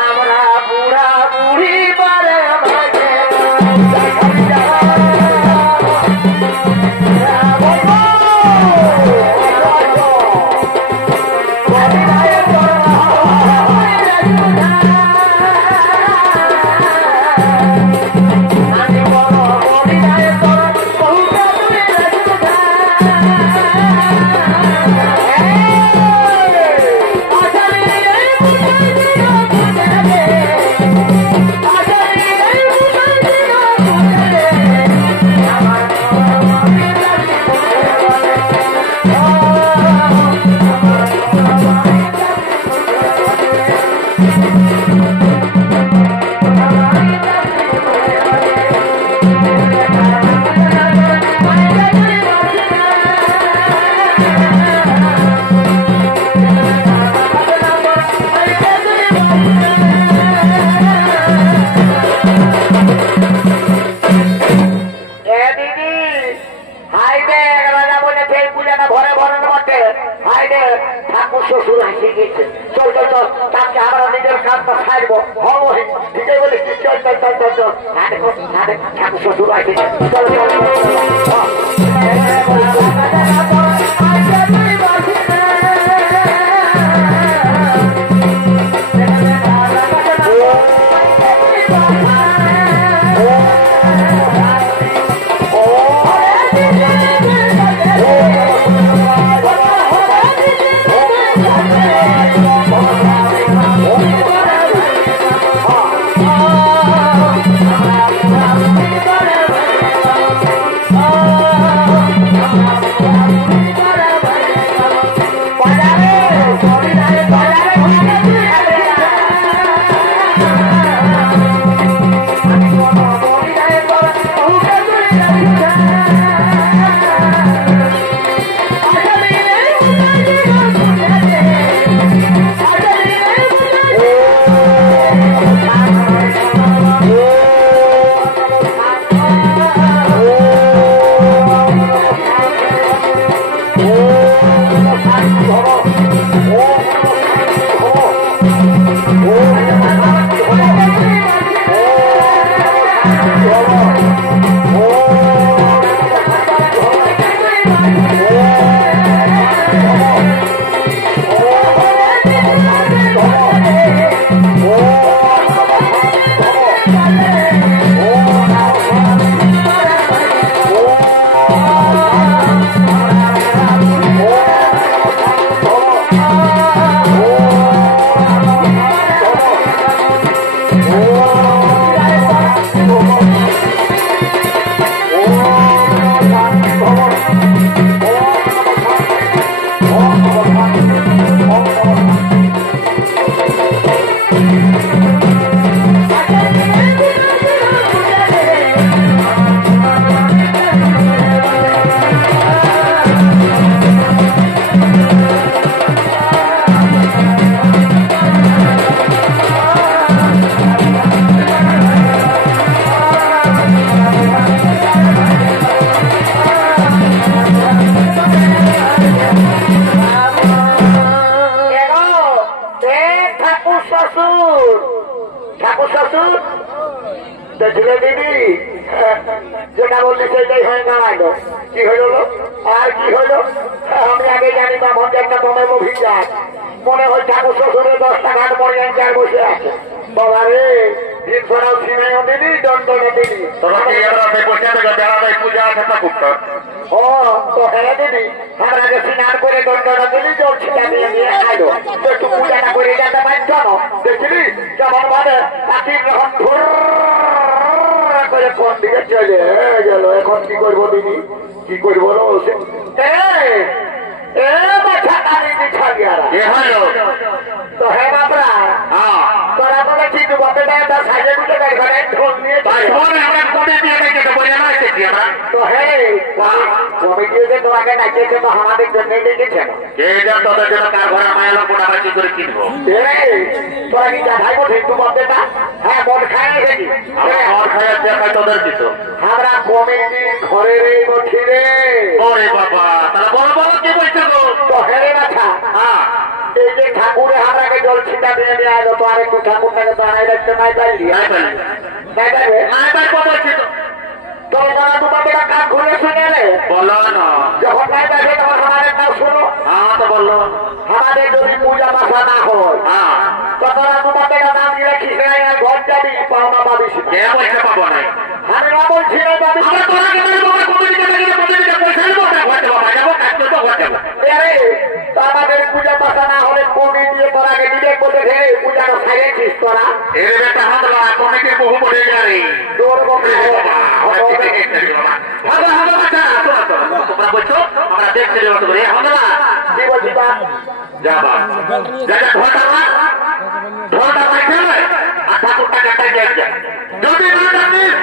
আমরা বুড়া বুড়ি পারে ছিটা দিয়ে নিয়ে আলো তো আরেকটু ঠাকুরটাকে দাঁড়াই রাখতে নাই পারলি নাই পারবে নাই পারবো বলছি তো তোর দাদা তোমার বেটা কাজ ঘুরে শুনে রে বলো না যখন নাই পারবে তখন আমাদের নাম শুনো হ্যাঁ তো বললো আমাদের যদি পূজা বাসা না হয় তখন তোমার বেটা নাম নিয়ে খিসে ঘর যাবি পাওনা পাবি কে পয়সা পাবো নাই আমি না বলছি না যাবি আমাদের পূজা পাশা না হলে কমি দিয়ে তোর আগে নিজে বলে হে পূজাটা সাইরেছিস তোরা এর বেটা হামলা কমিটির বহু বলে যাবে তোমরা বলছো আমরা দেখতে যাবো রে হামলা কি বলছি বা যাবা ঢোলটা পাইছে আর ঠাকুরটা কাটাই যায় যদি না জানিস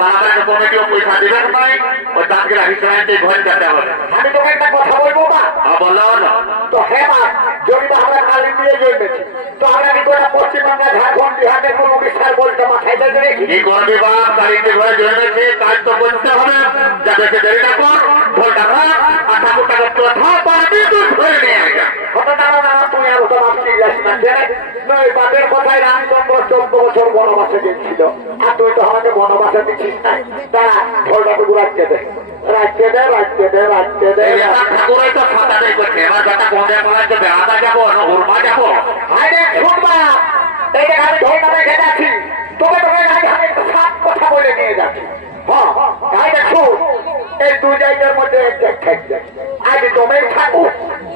তাহলে কমিটিও পয়সা দিবেন নাই ওই দাঁতকে হিসেবে ঘর যেতে হবে আমি তোকে একটা কথা বলবো বা বলো তো হ্যাঁ মা যদি আমরা কালি দিয়ে জন্মেছি তো আমরা কি করে পশ্চিমবঙ্গে ঝাড়খণ্ড বিহারের কোন বিশাল বলতে মাথায় দেখে রেখি কি করবি বা কালিতে ঘরে জন্মেছে কাজ তো বলতে হবে যাতে সে দেরি না কর ঢোলটা রাখ আর ঠাকুরটাকে প্রথা পাবি তুই ধরে নিয়ে আসা কত দাঁড়া দাঁড়া তুই আর তো মাপছি যাস না নয় বাপের কথায় রামচন্দ্র 14 বছর বনবাসে গেছিল আর তুই তো আমাকে বনবাসে দিচ্ছিস না দাঁড়া ঢোলটাটুকু রাখতে দে রাখতে দে রাখতে দে রাখতে দে ঠাকুরাই তো সাঁতা নেই করছে এবার বেটা বন্ধে বলার যে বেড়াটা যাবো না উর্মা যাবো আরে শুনবা এই যে আমি ঢোলটা রেখে যাচ্ছি তোকে আমি সাত কথা বলে নিয়ে যাচ্ছি হ্যাঁ দেখো এই দুই জায়গার মধ্যে আজ জমের ঠাকুর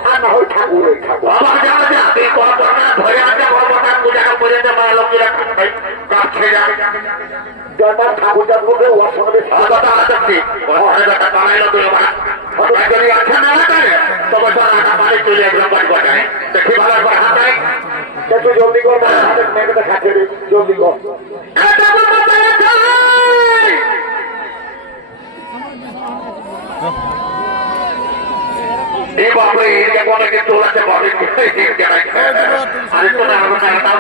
আর না হয় ঠাকুরের ঠাকুর ধরে আছে পূজা পর্যন্ত লোকেরা যখন ঠাকুর যাবো ওর সঙ্গে একটু জলদি কর মেয়েটা খাচ্ছে জলদি কর এই বাপরে অনেকে চলাতে পারে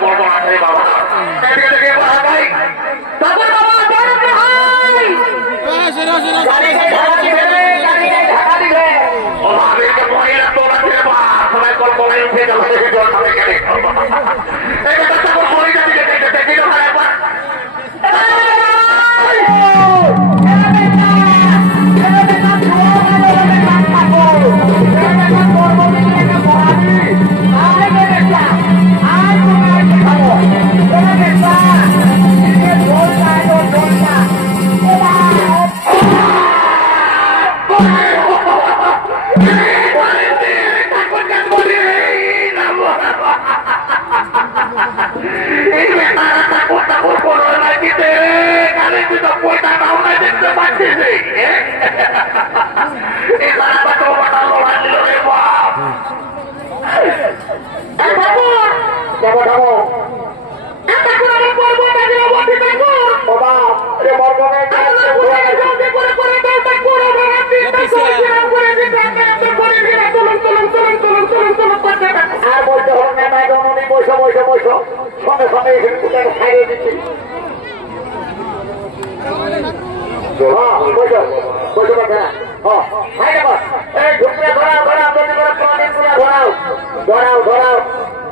বড় বড় আছে বাবা সবাই কল্পনায় উঠে গেল সঙ্গে সঙ্গে এখানে পূজাটা ছাড়িয়ে দিচ্ছি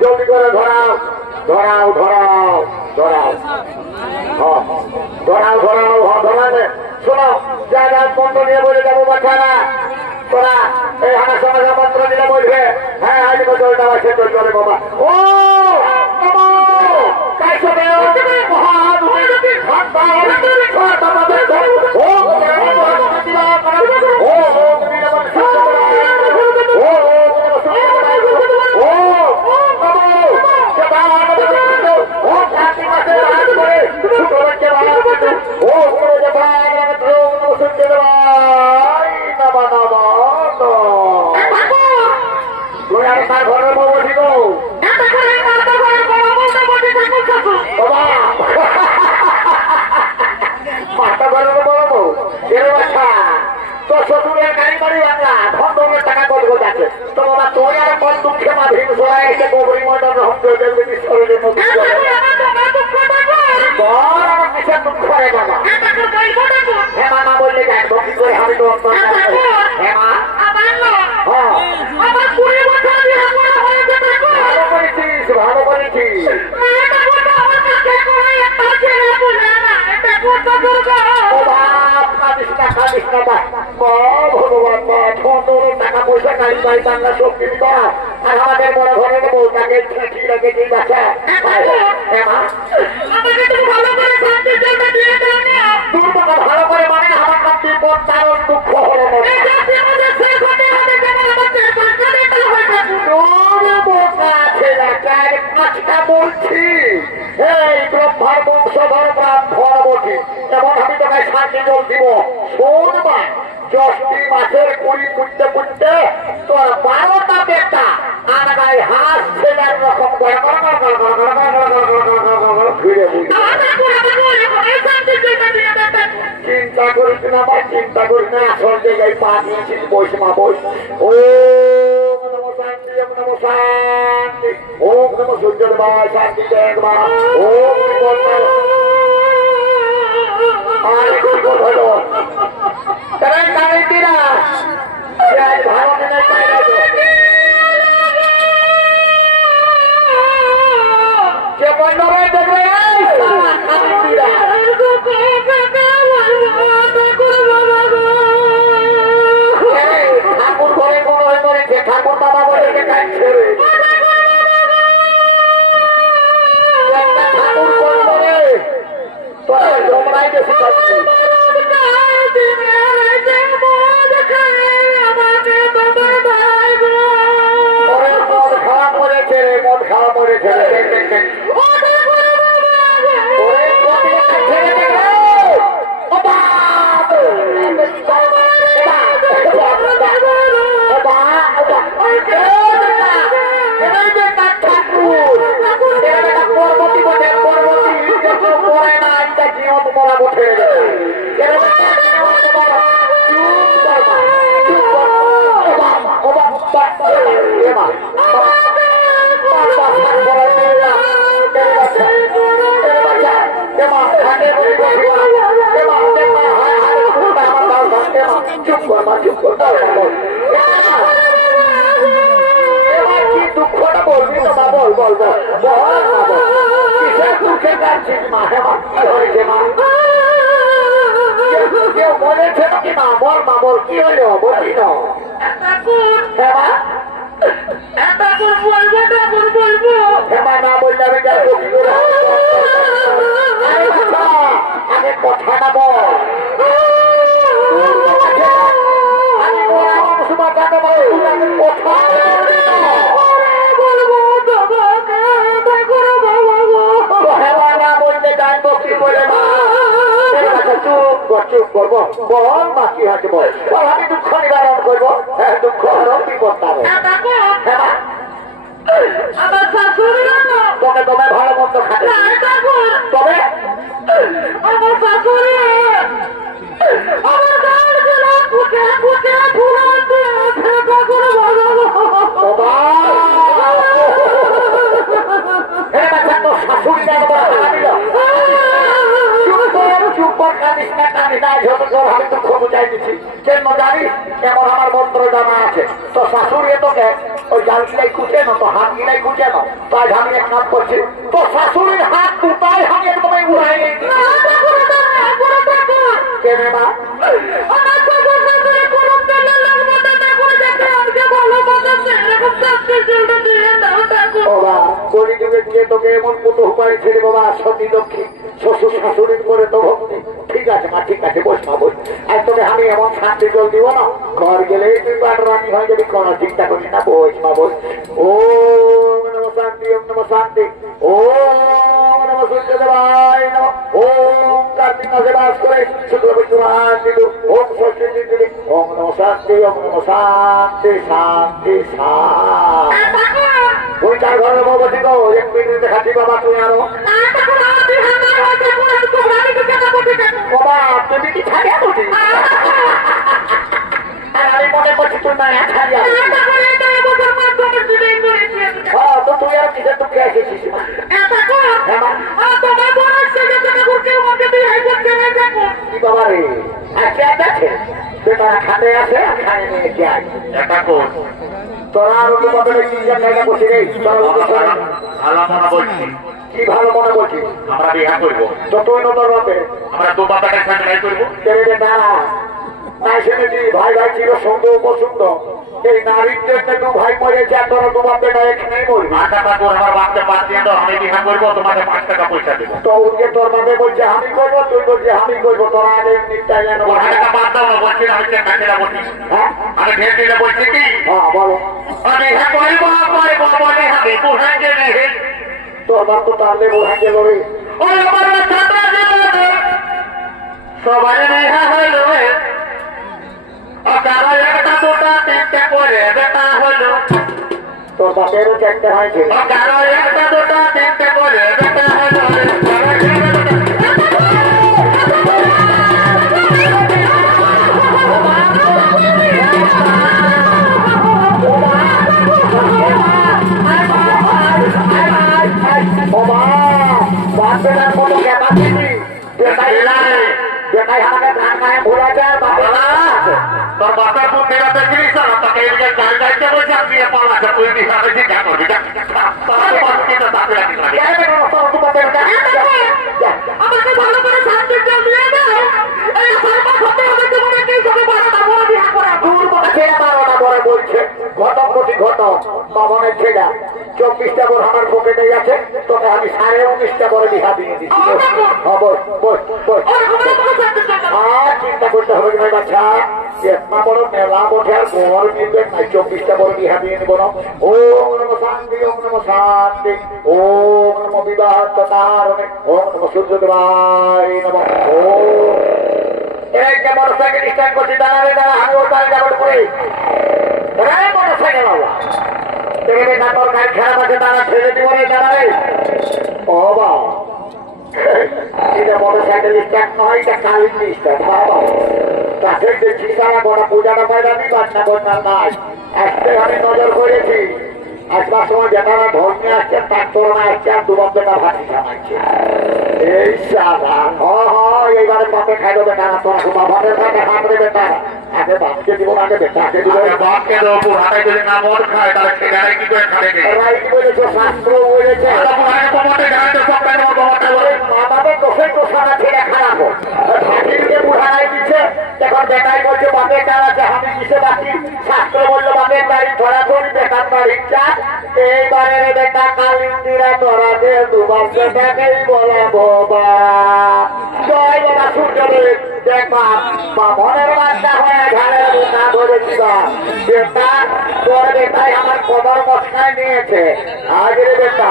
জলদি করে ধরাও ধরাও ধরাও ধরাও ধরাও ধরাও ধরাবে শোনো জায়গা বন্ধ নিয়ে বলে যাবো বাচ্চারা তোরা এই আমার সমাজ মন্ত্র দিলে বলবে হ্যাঁ আজ জলটা আছে চলে বাবা ও ঘরের বউ বসি গো মাথা ঘরের বড় বউ এরকম আচ্ছা তো শ্বশুরের গাড়ি বাড়ি বাংলা ধন টাকা কত যাচ্ছে তো বাবা তোর আর মন দুঃখে মা ভিন সরাই এসে গোবরী ময়দান রহম করে দেখবে ঈশ্বরের মতো আমার কিসের দুঃখ রে বাবা হ্যাঁ মামা বললে যাই কি করে আমি তো হ্যাঁ মা ভালো করেছিস ভালো আল্লাহ শক্তি দিবা আর আমাদের বড় ঘরের বউটাকে ঠিক রেখেছি বাচ্চা আমাকে তুমি ভালো করে শান্তির জন্য দিয়ে দাও না তুমি তোমার ভালো করে মানে আমার নাম বিপদ তারণ দুঃখ হলো না বলছি এই ব্রহ্মার বংশধর ব্রাহ্মণবতী এমন আমি তোকে শান্তি জল দিব শোনবা 10টি মাসের 20 পুঁততে পুঁততে তোর 12টা বেটা আর গায়ে হাত ছেলের রকম ঘুরে চিন্তা করিস না বা চিন্তা করিস না আসল জায়গায় পা দিয়েছিস বইস মা বইস ও শান্তি নমো শান্তি ওম নমো সূর্যদেবায় শান্তি দেখবা ওম আর কি হলো তারা কারিতিরা ভালো দিনে পাইলো যে বন্ধরে দেখবে কারিতিরা ঠাকুর ঘরে কোনো মরেছে ঠাকুর বাবা বলে কাটছে ঠাকুর কোন করে তোরা জমরাই বেশি কাটছে মদ খাওয়া মরেছে মদ খাওয়া মরেছে দুঃখটা বলবি তো মা বল বল বল কিসের দুঃখে কাটছিস মা হয়েছে মা কেউ বলেছে নাকি মা বল মা বল কি হলো বলি না হেমা না বললে আমি আগে কথাটা বল চুপ করবো বল মা কি আছে বল আমি দুঃখ নিবারণ করবো হ্যাঁ দুঃখ বিপদ আমার শাশুড়ি তবে তোমার ভালো মন্দ খাবে তবে আমার শাশুড়ি আমি দুঃখ বুঝাই দিচ্ছি কেন জানিস এমন আমার মন্ত্র জানা আছে তো শাশুড়ি তোকে ওই জাল গিলাই খুঁজে না তো হাত গিলাই খুঁজে না তাই আমি এক কাজ করছি তো শাশুড়ির হাত দুটাই আমি একদম উড়াই কেনে না কলিযুগে গিয়ে তোকে এমন কত উপায় ছেড়ে বাবা সতী লক্ষ্মী শ্বশুর শাশুড়ির করে তো ভক্তি ঠিক আছে মা ঠিক আছে বস মা বস আর তোকে আমি এমন শান্তি জল দিব না ঘর গেলে তুই পান রানি হয়ে যাবি কোনো চিন্তা করিস না বস মা বস ও নমো শান্তি ওম নমো শান্তি ও নমো সূর্যদেবায় নমঃ ওম কার্তিক মাসে বাস করে শুক্লপক্ষমান দিলু ওম ষষ্ঠী দিদি ওম নমো শান্তি ওম নমো শান্তি শান্তি শান্তি ওই তার ঘরের ভগবতী গো এক মিনিট দেখাচ্ছি বাবা তুই আরো বাবা তুমি কি ছাড়িয়া বলছি আর আমি মনে করছি তুই না ছাড়িয়া হ্যাঁ তো তুই আর কিসের তোকে এসেছিস কি বাবা রে আজকে আছে সেটা খাতে আছে খানে নিয়ে যাই এটা কোন তোরা আরো তোমাদের কি জায়গা করছি রে ভালো মনে বলছি কি ভালো মনে বলছিস আমরা বিহা করবো তো তুই নতুন হবে আমরা দু বাবাটা সামনে করবো না না শুনেছি ভাই ভাই ছিল সন্দেহ পছন্দ এই নারীর জন্য দু ভাই মরেছে আর তোরা তোমার বেটা এখানেই মরবি। আচ্ছা ঠাকুর আমার বাপকে 5 দিয়ে দাও, আমি বিহান করবো, তোমাকে 5 টাকা পয়সা দেবো। তো ওকে তোর বাপে বলছে আমি করবো, তুই বলছে আমি করবো, তোরা আগে নিশ্চয় জানো। 5 টাকা বাদ দাও না, বলছি না, আমি কাছেরা বলছি। হ্যাঁ আমি ঢের দিলে বলছি কি হ্যাঁ বলো। আমি হ্যাঁ করবো বলে আমি বুঝাই গেলে তোর বাপ তো তাহলে বোঝা গেল রে। ওই আমার ছাত্রা দিলে সবাই বিহা হইল, কারো একটা দুটা তিনটে করে বেটা হইল, তোর বাপেরও চারটে হয়েছে। কারো একটা দুটা তিনটে করে বেটা হইল। তোর বাপের মুখ মেরাতে জিনিস না, তাকে গাড়ি গাড়িতে বলছে আপনি পালা তুই বিহারে যে কেন আমাকে ভালো করে শান্তি দিয়ে দাও। এই সর্বত হতে হবে তোমার কি সবে বড় বড় বিয়া করা দূর মনে ছেড়ে বারোটা করে বলছে ঘটক প্রতি ঘটক বামনের ছেড়া 24টা বর আমার পকেটে আছে, তোকে আমি 19.5টা বড় বিহা দিয়ে দিচ্ছি। চিন্তা করতে হবে না বাচ্চা, এতনা বড় মেলা বসে আর বর নিবে না, 24টা বড় বিহা দিয়ে নিব না। ওম নমঃ শান্তি, ওম নমঃ শান্তি, ওম নমঃ বিবাহ তারণে, ওম নমঃ সূর্যদেবায় নমঃ। ওম এই যে মোটরসাইকেল স্ট্যান্ড করছি দাঁড়াবে দাঁড়া, আমি ওর বাড়ি যাবার পরে মোটরসাইকেল বাবা দেখে না তোর গাড়ি খারাপ আছে, দাঁড়া ছেড়ে দিব রে দাঁড়াবে। ও বাবা এটা মোটরসাইকেল স্ট্যান্ড নয়, এটা কালিন্দ স্ট্যান্ড। বাবা তাকে দেখছি তারা গোটা পূজাটা পাইলামি বাচ্চা বন্যার নাই আসতে আমি নজর করেছি। আসবার সময় বেটারা ঢোল নিয়ে আসছে, তার তোরণা আসছে আর দুবার বেটা ভাতি খামাচ্ছে। এই সাদা এইবারে বাপে খাইলো বেটারা, তোরা বাপের খাই হাতরে বেটা আগে বাপকে দিব, আগে বেটাকে দিব। বাপকে দেবো হাতায় যদি না মদ খায় তাহলে সেখানে কি করে খাবে? রাইট বলেছে, শাস্ত্র বলেছে মা বাপের দোষের দোষানা ছেড়ে খারাপ ভাটিকে বুড়াই দিচ্ছে। এখন বেটাই বলছে বাপের দ্বার আছে, আমি কিসে বাকি? শাস্ত্র বললো বাপের বাড়ি ধরা করি, বেটার বাড়ির চাষ। এইবারে বেটা কালিন্দিরা ধরা দে দুবার বেটাকেই বলাবো বা জয় বাবা সূর্যদেব। দেখবা বামনের বাচ্চা হয়ে ঘাড়ের বুকা ধরেছি বা বেটা তোর বেটাই আমার কদর মশলায় নিয়েছে। আগে বেটা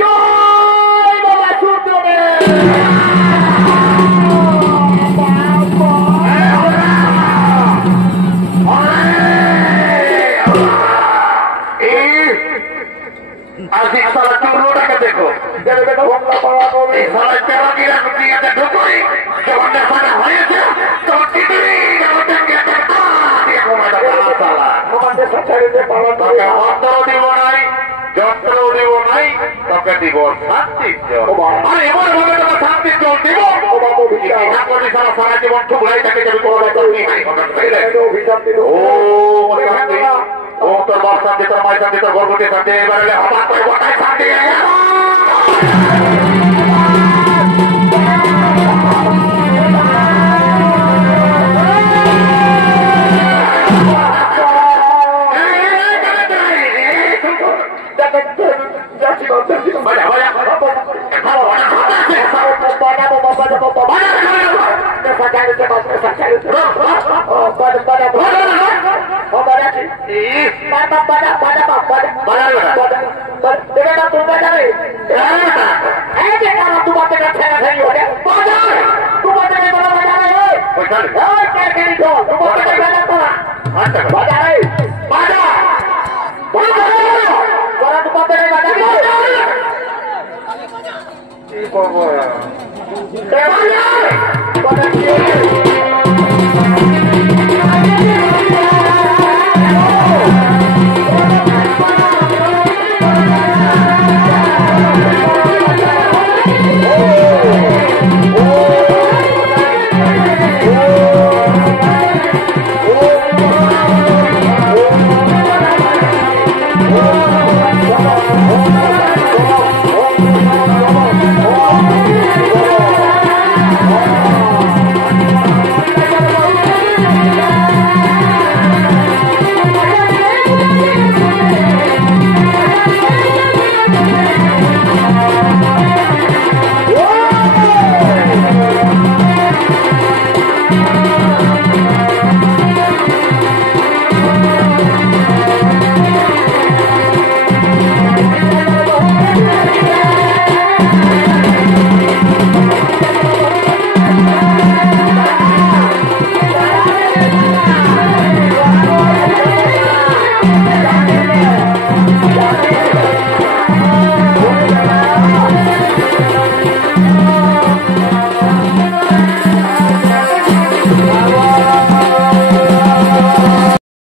জয় বাবা সূর্যদেব। দেখো দিব নাই, যন্ত্র দিব নাই, তোকে দিব শান্তির জল। আর এমন ভাবে তোমার শান্তির জল দিব সারা সারা জীবন ঠুকলাই থাকে যাবি তোমার ও তোর বর শান্তি, তোর মায়ের শান্তি, তোর গর্ভবতী শান্তি, এবারে হঠাৎ করে গোটায় শান্তি কি করবো?